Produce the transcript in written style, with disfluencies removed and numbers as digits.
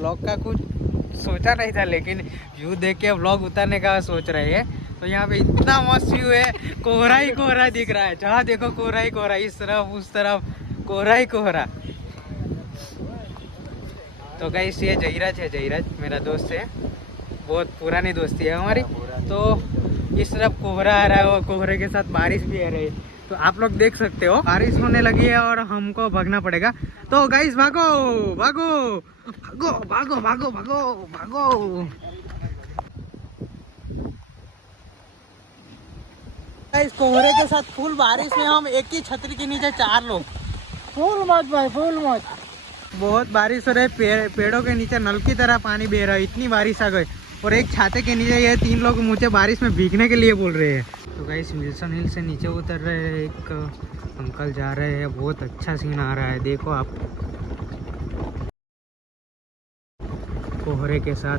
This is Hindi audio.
व्लॉग का कुछ सोचा नहीं था, लेकिन व्यू देख के व्लॉग उतारने का सोच रहे हैं। तो यहाँ पे इतना मस्त व्यू है, कोहरा ही कोहरा दिख रहा है, जहाँ देखो कोहरा ही कोहरा, इस तरफ उस तरफ कोहरा ही कोहरा। तो गाइस ये जयराज है, जयराज मेरा दोस्त है, बहुत पुरानी दोस्ती है हमारी। तो इस तरफ कोहरा आ रहा है और कोहरे के साथ बारिश भी आ रही है। तो आप लोग देख सकते हो बारिश होने लगी है और हमको भागना पड़ेगा। तो गाइस भागो भागो भागो भागो भागो भागो भागो। गाइस कोहरे के साथ फुल बारिश में हम एक ही छतरी के नीचे 4 लोग। फूल मत भाई, फूल मत। बहुत बारिश हो रही है, पेड़ों के नीचे नल की तरह पानी बह रहा है, इतनी बारिश आ गई। और एक छाते के नीचे ये 3 लोग मुझे बारिश में भीगने के लिए बोल रहे हैं। तो गाइस विल्सन हिल से नीचे उतर रहे हैं, एक अंकल जा रहे हैं, बहुत अच्छा सीन आ रहा है, देखो आप। कोहरे के साथ